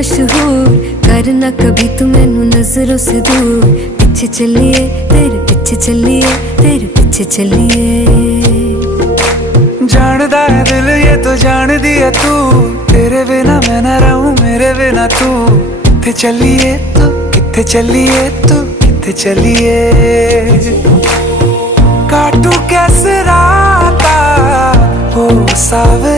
मशहूर, करना कभी तू मैनू नजरों से दूर। पीछे चलिए तेरे पीछे चलिए, तेरे पीछे चलिए। जानदा है दिल ये तो जान दिया तू, तेरे बिना मैं ना रहूं मेरे बिना तू। किथे चलिए तू, किथे चलिए तू, किथे चलिए। काटू कैसे राता हो सावे